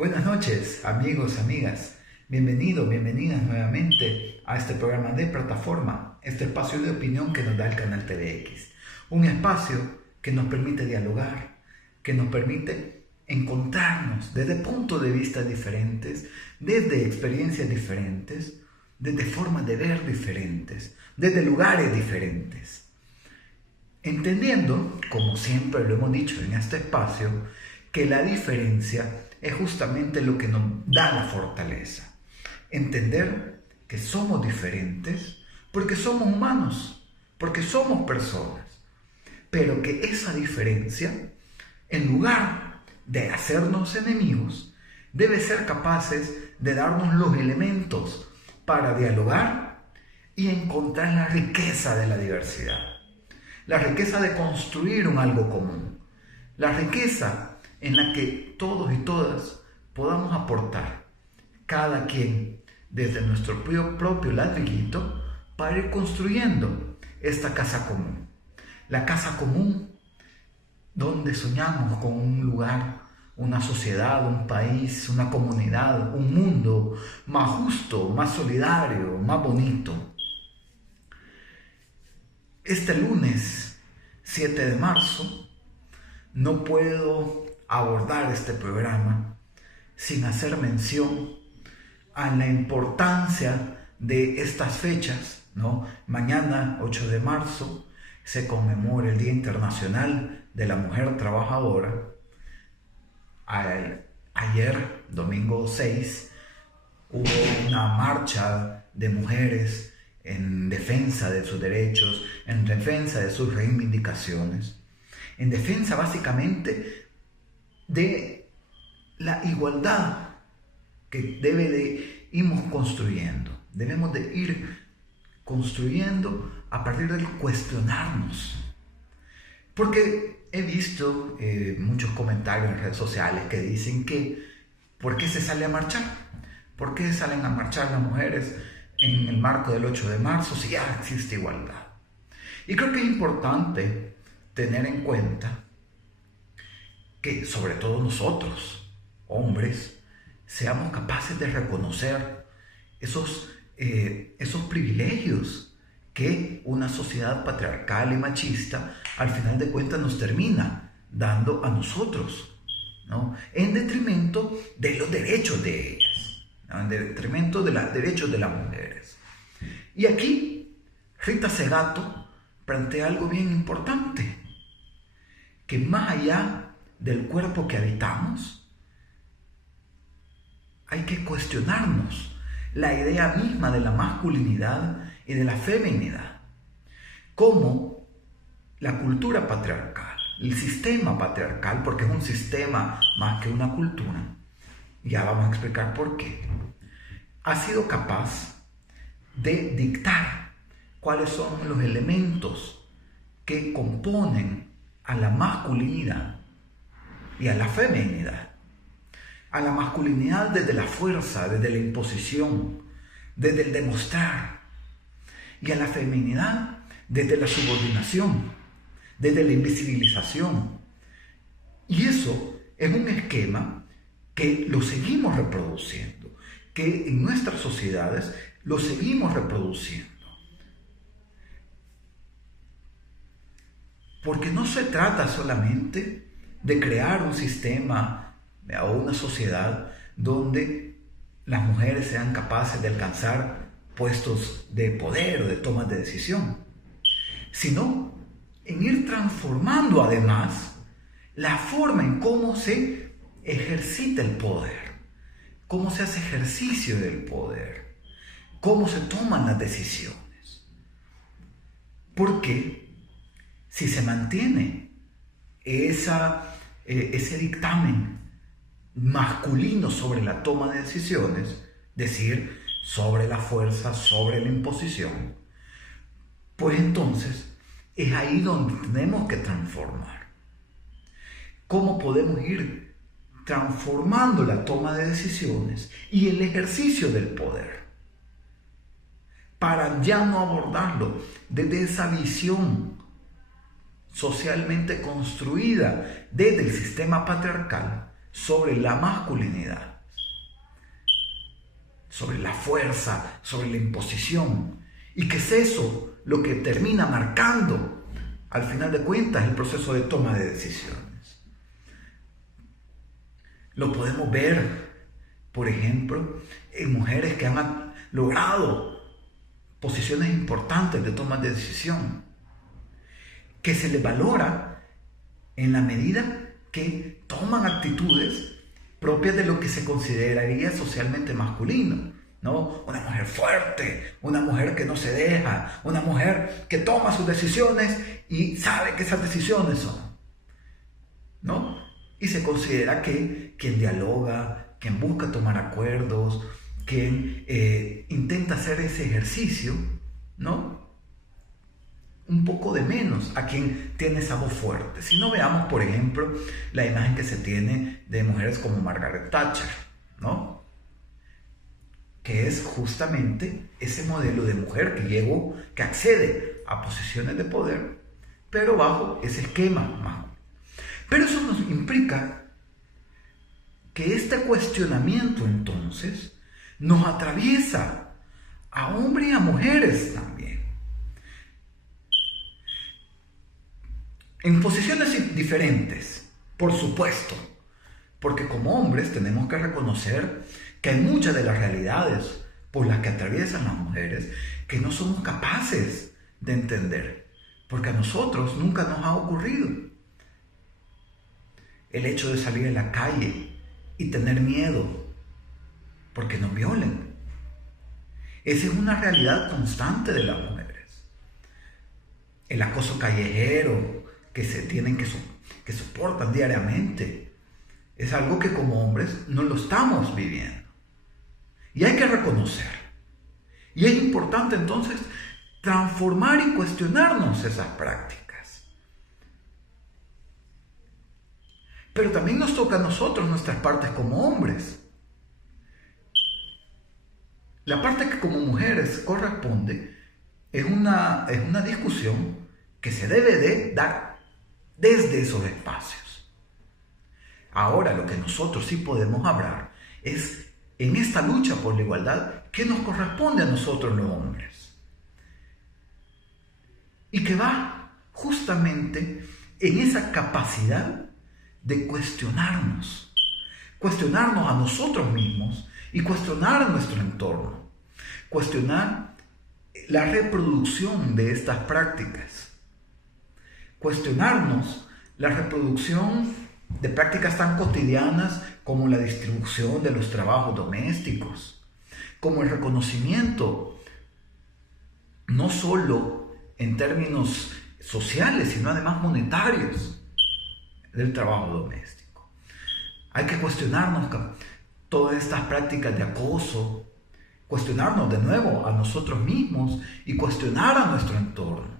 Buenas noches, amigos, amigas. Bienvenidos, bienvenidas nuevamente a este programa de plataforma, este espacio de opinión que nos da el canal TVX. Un espacio que nos permite dialogar, que nos permite encontrarnos desde puntos de vista diferentes, desde experiencias diferentes, desde formas de ver diferentes, desde lugares diferentes. Entendiendo, como siempre lo hemos dicho en este espacio, que la diferencia es justamente lo que nos da la fortaleza. Entender que somos diferentes porque somos humanos, porque somos personas, pero que esa diferencia, en lugar de hacernos enemigos, debe ser capaces de darnos los elementos para dialogar y encontrar la riqueza de la diversidad, la riqueza de construir un algo común, la riqueza en la que todos y todas podamos aportar, cada quien desde nuestro propio ladrillito, para ir construyendo esta casa común. La casa común donde soñamos con un lugar, una sociedad, un país, una comunidad, un mundo más justo, más solidario, más bonito. Este lunes 7 de marzo no puedo abordar este programa sin hacer mención a la importancia de estas fechas, ¿no? Mañana, 8 de marzo, se conmemora el Día Internacional de la Mujer Trabajadora. Ayer, domingo 6, hubo una marcha de mujeres en defensa de sus derechos, en defensa de sus reivindicaciones, en defensa básicamente de la igualdad que irnos construyendo. Debemos de ir construyendo a partir de cuestionarnos. Porque he visto muchos comentarios en redes sociales que dicen que ¿por qué se sale a marchar? ¿Por qué salen a marchar las mujeres en el marco del 8 de marzo si ya existe igualdad? Y creo que es importante tener en cuenta que sobre todo nosotros, hombres, seamos capaces de reconocer esos privilegios que una sociedad patriarcal y machista al final de cuentas nos termina dando a nosotros, ¿no? En detrimento de los derechos de ellas, ¿no? En detrimento de los derechos de las mujeres. Y aquí Rita Segato plantea algo bien importante, que más allá del cuerpo que habitamos, hay que cuestionarnos la idea misma de la masculinidad y de la feminidad. Cómo la cultura patriarcal, el sistema patriarcal, porque es un sistema más que una cultura, ya vamos a explicar por qué, ha sido capaz de dictar cuáles son los elementos que componen a la masculinidad y a la feminidad. A la masculinidad desde la fuerza, desde la imposición, desde el demostrar. Y a la feminidad desde la subordinación, desde la invisibilización. Y eso es un esquema que lo seguimos reproduciendo, que en nuestras sociedades lo seguimos reproduciendo. Porque no se trata solamente de crear un sistema o una sociedad donde las mujeres sean capaces de alcanzar puestos de poder o de tomas de decisión, sino en ir transformando además la forma en cómo se ejercita el poder, cómo se hace ejercicio del poder, cómo se toman las decisiones. Porque si se mantiene ese dictamen masculino sobre la toma de decisiones, decir, sobre la fuerza, sobre la imposición, pues entonces es ahí donde tenemos que transformar. ¿Cómo podemos ir transformando la toma de decisiones y el ejercicio del poder? Para ya no abordarlo desde esa visión socialmente construida desde el sistema patriarcal sobre la masculinidad, sobre la fuerza, sobre la imposición. ¿Y qué es eso lo que termina marcando, al final de cuentas, el proceso de toma de decisiones? Lo podemos ver, por ejemplo, en mujeres que han logrado posiciones importantes de toma de decisión, que se les valora en la medida que toman actitudes propias de lo que se consideraría socialmente masculino, ¿no? Una mujer fuerte, una mujer que no se deja, una mujer que toma sus decisiones y sabe que esas decisiones son, ¿no? Y se considera que quien dialoga, quien busca tomar acuerdos, quien intenta hacer ese ejercicio, ¿no? Un poco de menos a quien tiene esa voz fuerte. Si no, veamos, por ejemplo, la imagen que se tiene de mujeres como Margaret Thatcher, ¿no? Que es justamente ese modelo de mujer que accede a posiciones de poder, pero bajo ese esquema masculino. Pero eso nos implica que este cuestionamiento entonces nos atraviesa a hombres y a mujeres también. En posiciones diferentes, por supuesto, porque como hombres tenemos que reconocer que hay muchas de las realidades por las que atraviesan las mujeres que no somos capaces de entender, porque a nosotros nunca nos ha ocurrido. El hecho de salir a la calle y tener miedo porque nos violen. Esa es una realidad constante de las mujeres. El acoso callejero que soportan diariamente es algo que como hombres no lo estamos viviendo. Y hay que reconocer. Y es importante entonces transformar y cuestionarnos esas prácticas. Pero también nos toca a nosotros nuestras partes como hombres. La parte que como mujeres corresponde es una discusión que se debe de dar desde esos espacios. Ahora lo que nosotros sí podemos hablar es en esta lucha por la igualdad que nos corresponde a nosotros los hombres. Y que va justamente en esa capacidad de cuestionarnos a nosotros mismos y cuestionar a nuestro entorno, cuestionar la reproducción de estas prácticas, cuestionarnos la reproducción de prácticas tan cotidianas como la distribución de los trabajos domésticos, como el reconocimiento, no solo en términos sociales, sino además monetarios, del trabajo doméstico. Hay que cuestionarnos todas estas prácticas de acoso, cuestionarnos de nuevo a nosotros mismos y cuestionar a nuestro entorno.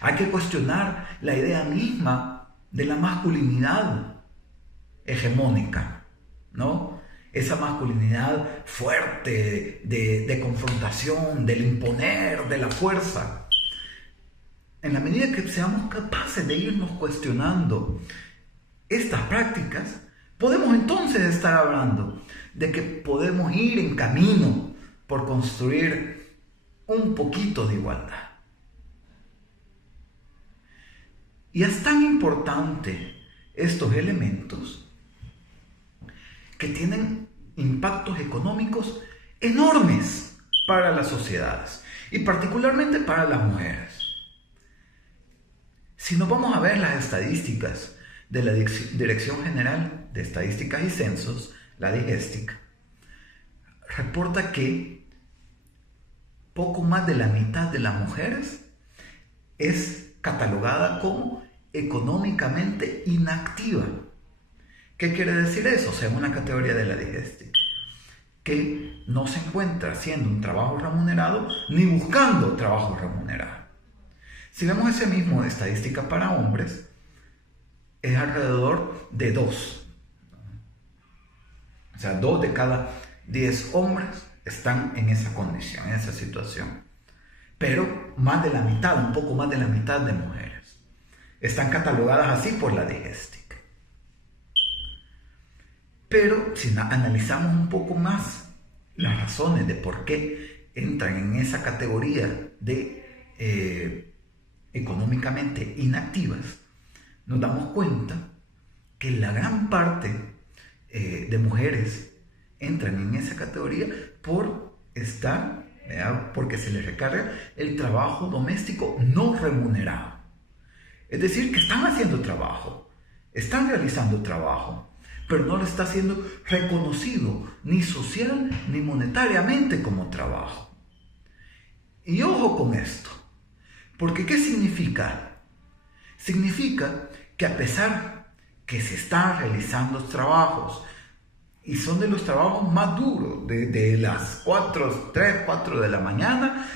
Hay que cuestionar la idea misma de la masculinidad hegemónica, ¿no? Esa masculinidad fuerte de confrontación, del imponer, de la fuerza. En la medida que seamos capaces de irnos cuestionando estas prácticas, podemos entonces estar hablando de que podemos ir en camino por construir un poquito de igualdad. Y es tan importante estos elementos que tienen impactos económicos enormes para las sociedades y particularmente para las mujeres. Si nos vamos a ver las estadísticas de la Dirección General de Estadísticas y Censos, la DIGESTIC, reporta que poco más de la mitad de las mujeres es catalogada como económicamente inactiva. ¿Qué quiere decir eso? Según una categoría de la DIGESTIC, que no se encuentra haciendo un trabajo remunerado ni buscando trabajo remunerado. Si vemos ese mismo estadística para hombres, es alrededor de 2. O sea, 2 de cada 10 hombres están en esa condición, en esa situación. Pero más de la mitad, un poco más de la mitad de mujeres están catalogadas así por la DIGESTIC. Pero si analizamos un poco más las razones de por qué entran en esa categoría de económicamente inactivas, nos damos cuenta que la gran parte de mujeres entran en esa categoría por estar, ¿verdad?, porque se les recarga el trabajo doméstico no remunerado. Es decir, que están haciendo trabajo, están realizando trabajo, pero no lo está siendo reconocido ni social ni monetariamente como trabajo. Y ojo con esto, porque ¿qué significa? Significa que a pesar que se están realizando trabajos, y son de los trabajos más duros, de las 3, 4 de la mañana,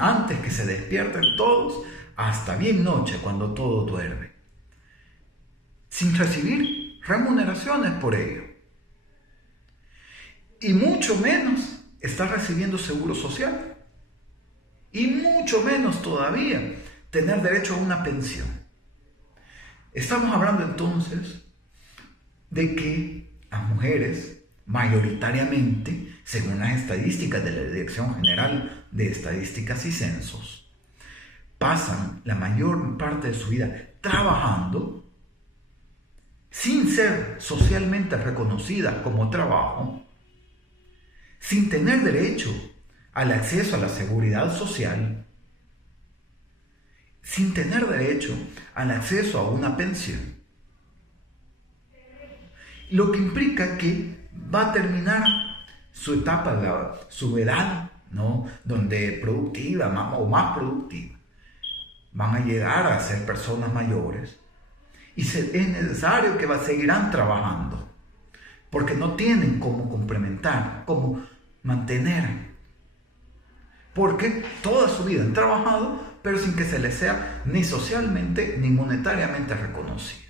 antes que se despierten todos, hasta bien noche cuando todo duerme, sin recibir remuneraciones por ello. Y mucho menos está recibiendo seguro social. Y mucho menos todavía tener derecho a una pensión. Estamos hablando entonces de que las mujeres, mayoritariamente, según las estadísticas de la Dirección General de Estadísticas y Censos, pasan la mayor parte de su vida trabajando sin ser socialmente reconocidas como trabajo, sin tener derecho al acceso a la seguridad social, sin tener derecho al acceso a una pensión. Lo que implica que va a terminar su etapa, su edad, ¿no?, donde productiva o más productiva. Van a llegar a ser personas mayores y es necesario que seguirán trabajando porque no tienen cómo complementar, cómo mantener, porque toda su vida han trabajado pero sin que se les sea ni socialmente ni monetariamente reconocido.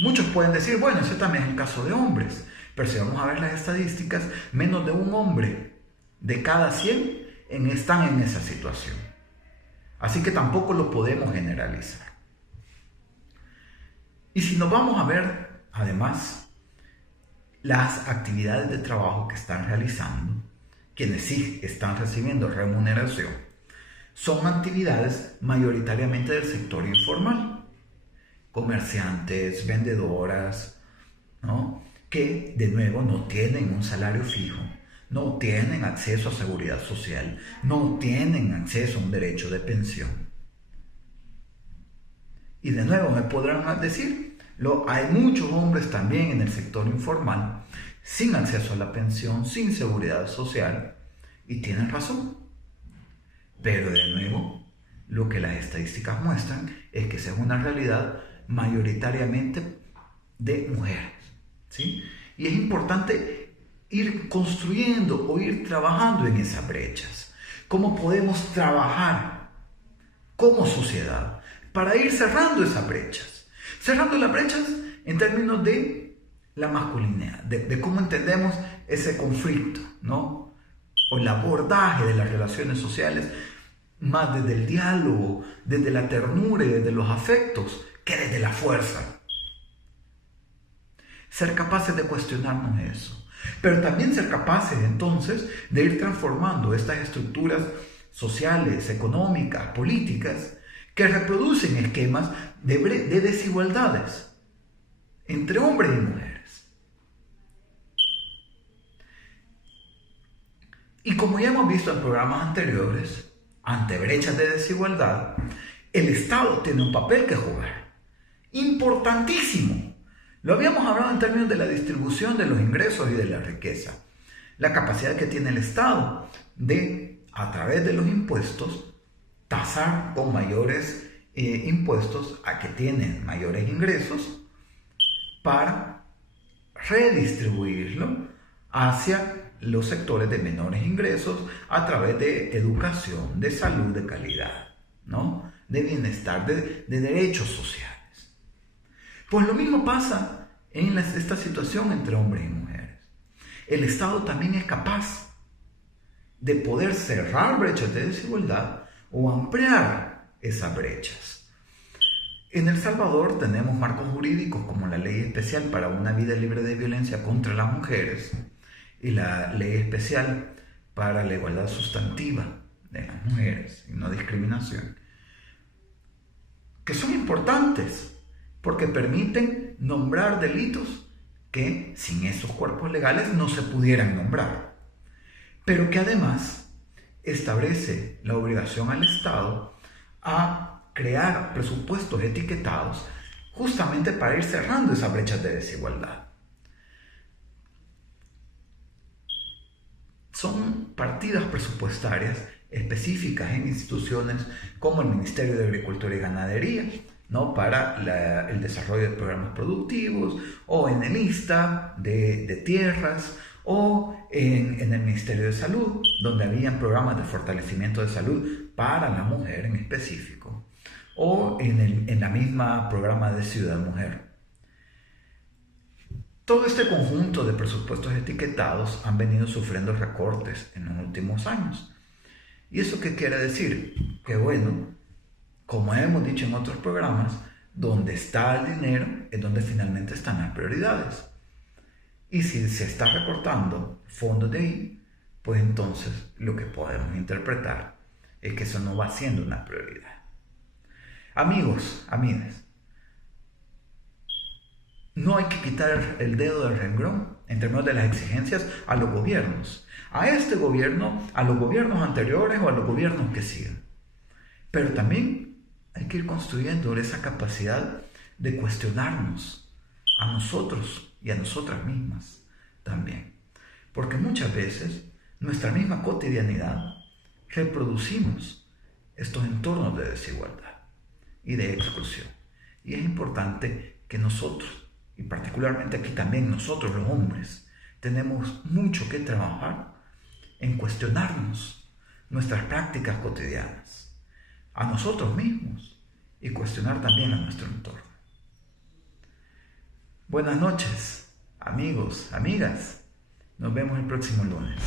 Muchos pueden decir, bueno, ese también es el caso de hombres, pero si vamos a ver las estadísticas, menos de un hombre de cada 100 están en esa situación. Así que tampoco lo podemos generalizar. Y si nos vamos a ver, además, las actividades de trabajo que están realizando, quienes sí están recibiendo remuneración, son actividades mayoritariamente del sector informal. Comerciantes, vendedoras, ¿no?, que de nuevo no tienen un salario fijo, no tienen acceso a seguridad social, no tienen acceso a un derecho de pensión. Y de nuevo me podrán decir, hay muchos hombres también en el sector informal, sin acceso a la pensión, sin seguridad social, y tienen razón. Pero de nuevo, lo que las estadísticas muestran es que esa es una realidad mayoritariamente de mujeres, ¿sí? Y es importante ir construyendo o ir trabajando en esas brechas. ¿Cómo podemos trabajar como sociedad para ir cerrando esas brechas? Cerrando las brechas en términos de la masculinidad, de cómo entendemos ese conflicto, ¿no?, o el abordaje de las relaciones sociales, más desde el diálogo, desde la ternura y desde los afectos, que desde la fuerza. Ser capaces de cuestionarnos eso, pero también ser capaces entonces de ir transformando estas estructuras sociales, económicas, políticas, que reproducen esquemas de desigualdades entre hombres y mujeres. Y como ya hemos visto en programas anteriores, ante brechas de desigualdad, el Estado tiene un papel que jugar. Importantísimo. Lo habíamos hablado en términos de la distribución de los ingresos y de la riqueza. La capacidad que tiene el Estado de, a través de los impuestos, tasar con mayores impuestos a que tienen mayores ingresos para redistribuirlo hacia los sectores de menores ingresos a través de educación, de salud de calidad, ¿no?, de bienestar, de derechos sociales. Pues lo mismo pasa en esta situación entre hombres y mujeres. El Estado también es capaz de poder cerrar brechas de desigualdad o ampliar esas brechas. En El Salvador tenemos marcos jurídicos como la Ley Especial para una Vida Libre de Violencia contra las Mujeres, y la Ley Especial para la Igualdad Sustantiva de las Mujeres y No Discriminación, que son importantes porque permiten nombrar delitos que sin esos cuerpos legales no se pudieran nombrar, pero que además establece la obligación al Estado a crear presupuestos etiquetados justamente para ir cerrando esas brechas de desigualdad. Son partidas presupuestarias específicas en instituciones como el Ministerio de Agricultura y Ganadería, ¿no?, para el desarrollo de programas productivos, o en el INSTA de tierras, o en el Ministerio de Salud, donde habían programas de fortalecimiento de salud para la mujer en específico, o en la misma programa de Ciudad Mujer. Todo este conjunto de presupuestos etiquetados han venido sufriendo recortes en los últimos años. ¿Y eso qué quiere decir? Que bueno, como hemos dicho en otros programas, donde está el dinero es donde finalmente están las prioridades. Y si se está recortando fondos de ahí, pues entonces lo que podemos interpretar es que eso no va siendo una prioridad. Amigos, amigas, no hay que quitar el dedo del renglón en términos de las exigencias a los gobiernos, a este gobierno, a los gobiernos anteriores o a los gobiernos que sigan. Pero también hay que ir construyendo esa capacidad de cuestionarnos a nosotros y a nosotras mismas también. Porque muchas veces nuestra misma cotidianidad reproducimos estos entornos de desigualdad y de exclusión. Y es importante que nosotros, y particularmente aquí también nosotros los hombres, tenemos mucho que trabajar en cuestionarnos nuestras prácticas cotidianas, a nosotros mismos, y cuestionar también a nuestro entorno. Buenas noches, amigos, amigas. Nos vemos el próximo lunes.